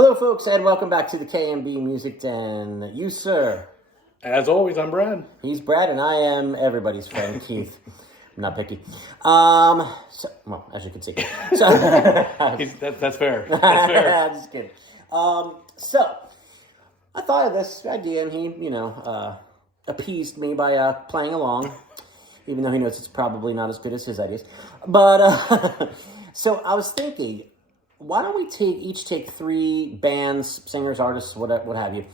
Hello, folks, and welcome back to the KMB Music Den. You, sir. As always, I'm Brad. He's Brad, and I am everybody's friend, Keith. I'm not picky. Well, as you can see. So, That's fair. That's fair. just kidding. So, I thought of this idea, and he, appeased me by playing along, even though he knows it's probably not as good as his ideas. But, so I was thinking, why don't we each take three bands, singers, artists, what have you,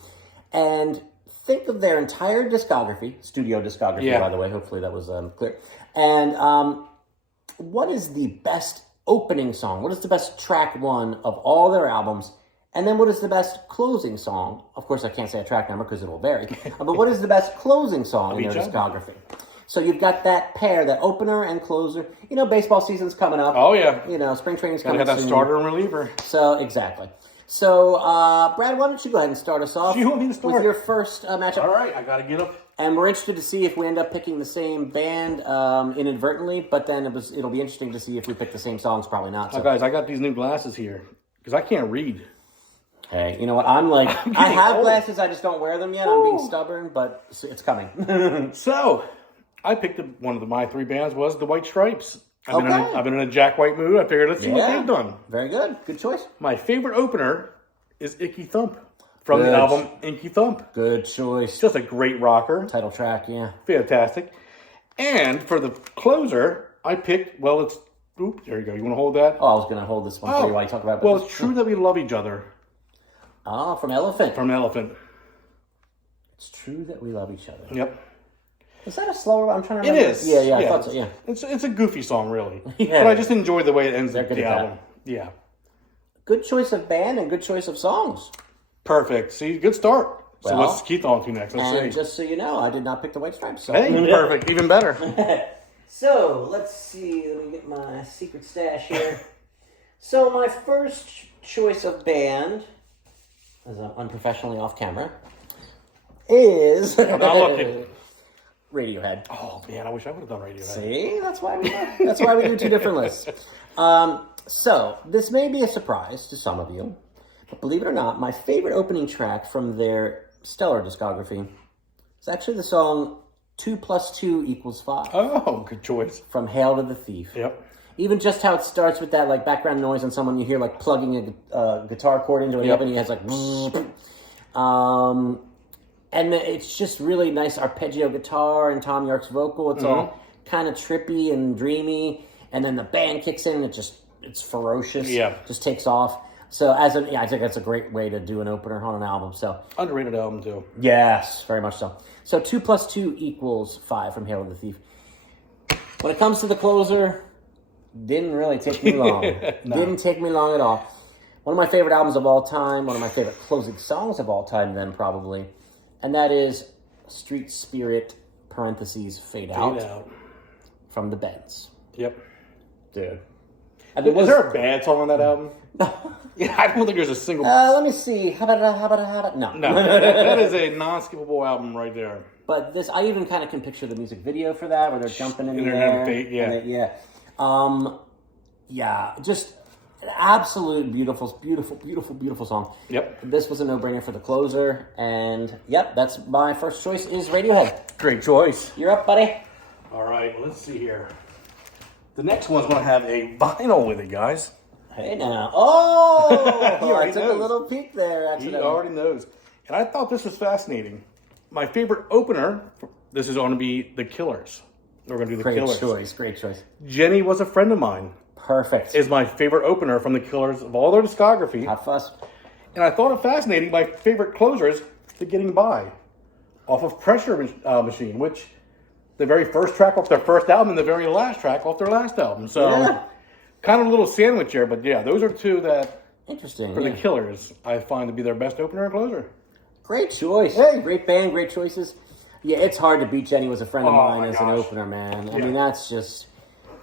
and think of their entire discography, studio discography, by the way. Hopefully that was clear. And what is the best opening song? What is the best track one of all their albums? And then what is the best closing song? Of course, I can't say a track number because it will vary. But what is the best closing song in their discography? So you've got that pair, the opener and closer. You know, baseball season's coming up. Oh, yeah. You know, spring training's coming up. Got that soon. starter and reliever. So, exactly. So, Brad, why don't you go ahead and start us off? You want me to start? With your first matchup. All right, I got to get up. And we're interested to see if we end up picking the same band inadvertently, but then it'll be interesting to see if we pick the same songs. Probably not. So. Oh, guys, I got these new glasses here because I can't read. Hey, you know what? I have glasses, I just don't wear them yet. I'm being stubborn, but it's coming. So, I picked one of my three bands was the White Stripes. I've been in a Jack White mood. I figured let's see what they've done. Very good. Good choice. My favorite opener is Icky Thump from the album Icky Thump. Good choice. Just a great rocker. Title track, yeah. Fantastic. And for the closer, I picked, there you go. You want to hold that? Oh, I was going to hold this one for you while you talk about it. Well, it's True That We Love Each Other. Oh, from Elephant. From Elephant. It's True That We Love Each Other. Yep. Is that a slower one? I'm trying to remember. It is. Yeah, I thought so, yeah. It's a goofy song, really. Yeah. But I just enjoy the way it ends the album. That. Yeah. Good choice of band and good choice of songs. Perfect. See, good start. So Well, let's keep on to next. Let's see. Just so you know, I did not pick the White Stripes. So. Hey, perfect. Even better. So, let's see. Let me get my secret stash here. So, my first choice of band, as I'm unprofessionally off camera, is I'm not looking. Radiohead. Oh man, I wish I would have done Radiohead. See, that's why we do two different lists. So this may be a surprise to some of you, but believe it or not, my favorite opening track from their stellar discography is actually the song 2 + 2 = 5. Oh, good choice. From Hail to the Thief. Yep. Even just how it starts with that like background noise and someone you hear like plugging a guitar chord into it, and he has like, and it's just really nice arpeggio guitar and Tom York's vocal. It's all kind of trippy and dreamy, and then the band kicks in and it's ferocious. Yeah, just takes off. So I think that's a great way to do an opener on an album. So underrated album too. Yes, very much so. So 2 + 2 = 5 from Hail to the Thief. When it comes to the closer, didn't really take me long. No. Didn't take me long at all. One of my favorite albums of all time. One of my favorite closing songs of all time. Then probably. And that is Street Spirit, Fade Out. From the Bends. Yep. Dude. Was there a bad song on that album? Yeah, I don't think there's a single... let me see. How about No. That is a non-skippable album right there. But this, I even kind of can picture the music video for that, where they're jumping in the air. Just... an absolute beautiful song. Yep. This was a no-brainer for the closer. And, that's my first choice is Radiohead. Great choice. You're up, buddy. All right, well, let's see here. The next one's going to have a vinyl with it, guys. Hey, now. Oh! He already I took knows. a little peek there. He already knows. And I thought this was fascinating. My favorite opener, this is going to be The Killers. We're going to do The Killers. Great choice. Jenny Was a Friend of Mine. Perfect. Is my favorite opener from The Killers of all their discography. Hot Fuss. And I thought it fascinating. My favorite closer is The Getting By off of Pressure Machine, which the very first track off their first album and the very last track off their last album. So kind of a little sandwich here, but those are two that interesting for The Killers I find to be their best opener and closer. Great choice. Hey. Great band, great choices. Yeah, it's hard to beat Jenny Was a Friend of Mine as an opener, man. I mean,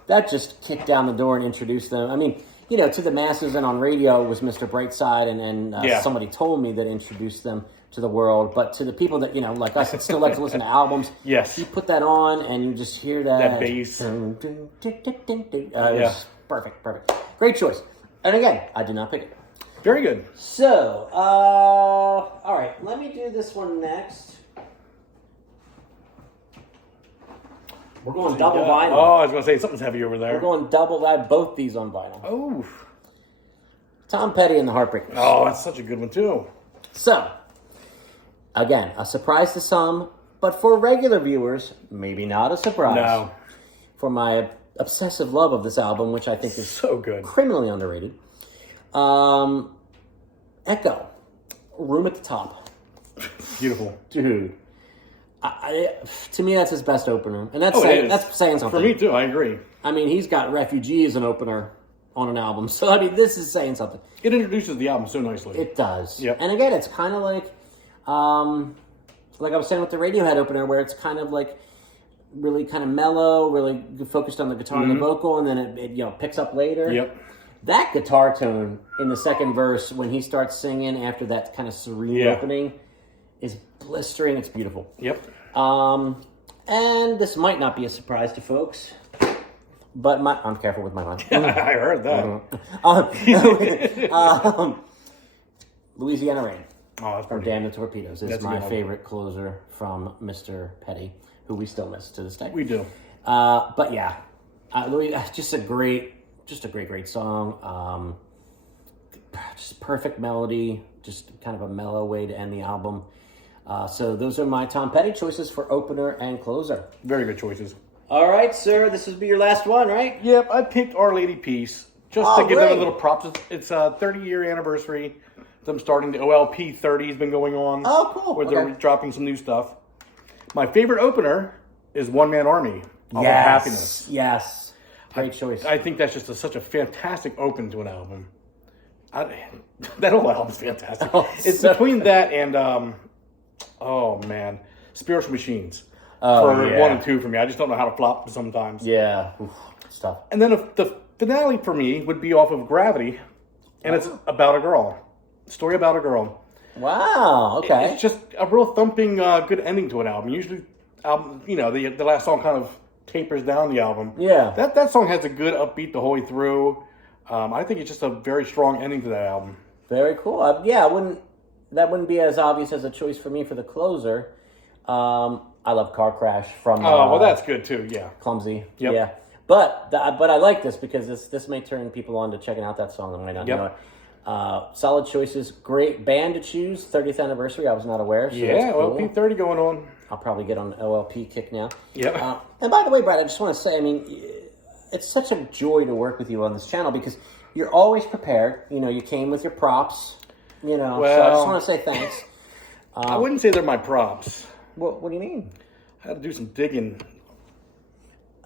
that just kicked down the door and introduced them. I mean, to the masses and on radio was Mr. Brightside, and somebody told me that introduced them to the world. But to the people that, like us, that still like to listen to albums, you put that on and you just hear that bass. It's perfect. Great choice. And again, I did not pick it. Very good. So, all right, let me do this one next. We're going double vinyl. Oh, I was going to say something's heavy over there. We're going double. I have both these on vinyl. Oh. Tom Petty and the Heartbreakers. Oh, that's such a good one, too. So, again, a surprise to some, but for regular viewers, maybe not a surprise. No. For my obsessive love of this album, which I think is So good. criminally underrated. Echo, Room at the Top. Beautiful. Dude. To me, that's his best opener. And that's, it is. that's saying something. For me, too. I agree. I mean, he's got Refugee as an opener on an album. So, I mean, this is saying something. It introduces the album so nicely. It does. Yep. And again, it's kind of like I was saying with the Radiohead opener, where it's kind of like really kind of mellow, really focused on the guitar and the vocal, and then it picks up later. Yep. That guitar tone in the second verse when he starts singing after that kind of serene opening is blistering. It's beautiful. Yep. And this might not be a surprise to folks, but I'm careful with my line. I heard that. Louisiana Rain. Oh, that's From pretty Damn the Torpedoes is That's a my good one. favorite closer from Mr. Petty, who we still miss to this day. We do. But yeah, just a great song. Just perfect melody, just kind of a mellow way to end the album. So those are my Tom Petty choices for opener and closer. Very good choices. All right, sir, this would be your last one, right? Yep, I picked Our Lady Peace just to give them great. a little props. It's a 30-year anniversary. Them starting the OLP 30 has been going on. Oh, cool. Where they're Okay. dropping some new stuff. My favorite opener is One Man Army. Off of Happiness. Yes. Great choice. I think that's just such a fantastic open to an album. That whole album's fantastic. It's so between that and Spiritual Machines. Oh, for yeah. 1 and 2 for me. I just don't know how to flop sometimes. Yeah. Oof, it's tough. And then the finale for me would be off of Gravity, and it's about a girl. Story about a girl. Wow. Okay. It's just a real thumping, good ending to an album. Usually, the last song kind of tapers down the album. Yeah. That song has a good upbeat the whole way through. I think it's just a very strong ending to that album. Very cool. That wouldn't be as obvious as a choice for me for the closer. I love Car Crash from. Well, that's good too. Yeah. Clumsy. Yep. Yeah. But I like this because this may turn people on to checking out that song that might not know it. Solid choices. Great band to choose. 30th anniversary. I was not aware. So Yeah. that's cool. OLP 30 going on. I'll probably get on the OLP kick now. Yep. And by the way, Brad, I just want to say, I mean, it's such a joy to work with you on this channel because you're always prepared. You know, you came with your props. You know, so I just want to say thanks. I wouldn't say they're my props. What do you mean? I had to do some digging.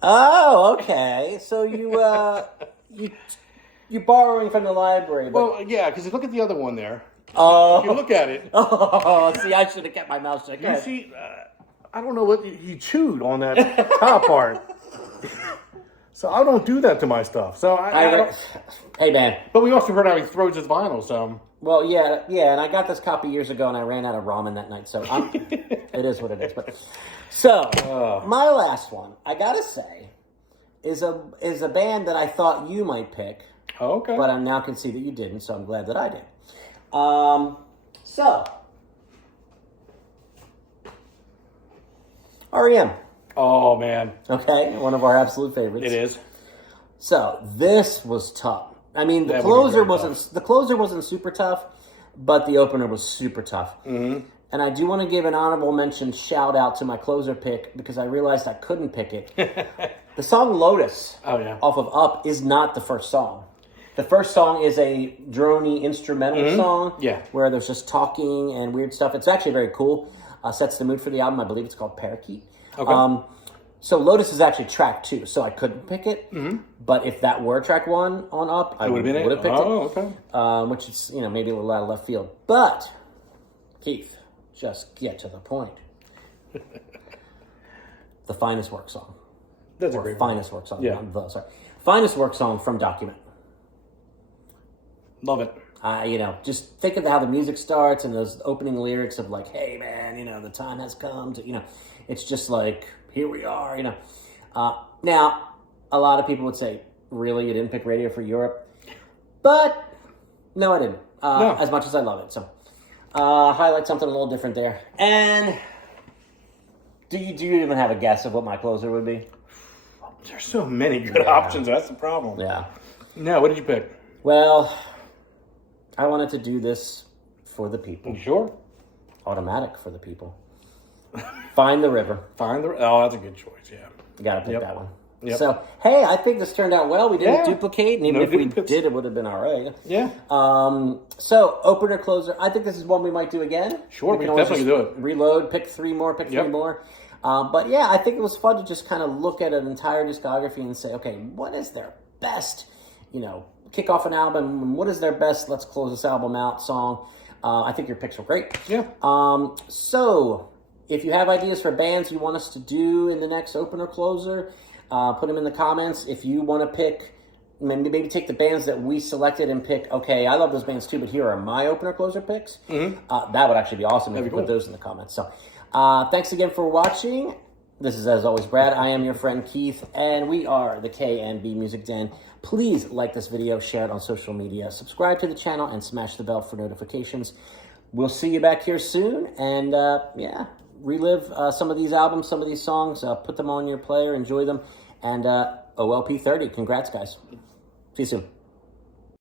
Oh, okay. So you're borrowing from the library. But... Well, yeah, because look at the other one there. Oh. If you look at it, Oh, see, I should have kept my mouth shut. Go you ahead. see, I don't know what he chewed on that top part. So I don't do that to my stuff. So I don't, Hey, man. but we also heard how he throws his vinyl. So Well, yeah, and I got this copy years ago, and I ran out of ramen that night, so it is what it is. But so my last one, I gotta say, is a band that I thought you might pick, okay, but I now can see that you didn't, so I'm glad that I did. So REM, oh man, okay, one of our absolute favorites. it is. So this was tough. I mean, the That would be closer very wasn't super tough, but the opener was super tough. Mm-hmm. And I do want to give an honorable mention shout out to my closer pick because I realized I couldn't pick it. The song Lotus Oh yeah, off of Up is not the first song. The first song is a droney instrumental song Yeah. where there's just talking and weird stuff. It's actually very cool. Sets the mood for the album. I believe it's called Parakeet. Okay. So Lotus is actually track 2, so I couldn't pick it. Mm-hmm. But if that were track 1 on Up, I would have picked it. okay. Which is, maybe a little out of left field. But, Keith, just get to the point. The Finest Work song. That's a great one. Finest Work song. Yeah. Sorry. Finest Work song from Document. Love it. Just think of how the music starts and those opening lyrics of like, hey man, the time has come to, it's just like, here we are, Now, a lot of people would say, really, you didn't pick Radio for Europe? But, no, I didn't. as much as I love it. So highlight something a little different there. And do you even have a guess of what my closer would be? There's so many good options. That's the problem. Yeah. No, what did you pick? Well, I wanted to do this for the people. You sure? Automatic for the people. Find the River. Oh, that's a good choice. Yeah. You got to pick that one. Yep. So, hey, I think this turned out well. We didn't duplicate, and even if duplicates. we did, it would have been all right. Yeah. So, opener, closer. I think this is one we might do again. Sure, we can definitely do it. Reload, pick three more. But yeah, I think it was fun to just kind of look at an entire discography and say, okay, what is their best, kick off an album? What is their best, let's close this album out song? I think your picks were great. Yeah. So, if you have ideas for bands you want us to do in the next opener closer, put them in the comments. If you want to pick, maybe take the bands that we selected and pick, okay, I love those bands too, but here are my opener closer picks. That would actually be awesome if you put those in the comments. So thanks again for watching. This is, as always, Brad. I am your friend Keith, and we are the K&B Music Den. Please like this video, share it on social media, subscribe to the channel, and smash the bell for notifications. We'll see you back here soon, and relive some of these albums, some of these songs, put them on your player, enjoy them, and OLP 30. Congrats, guys. See you soon.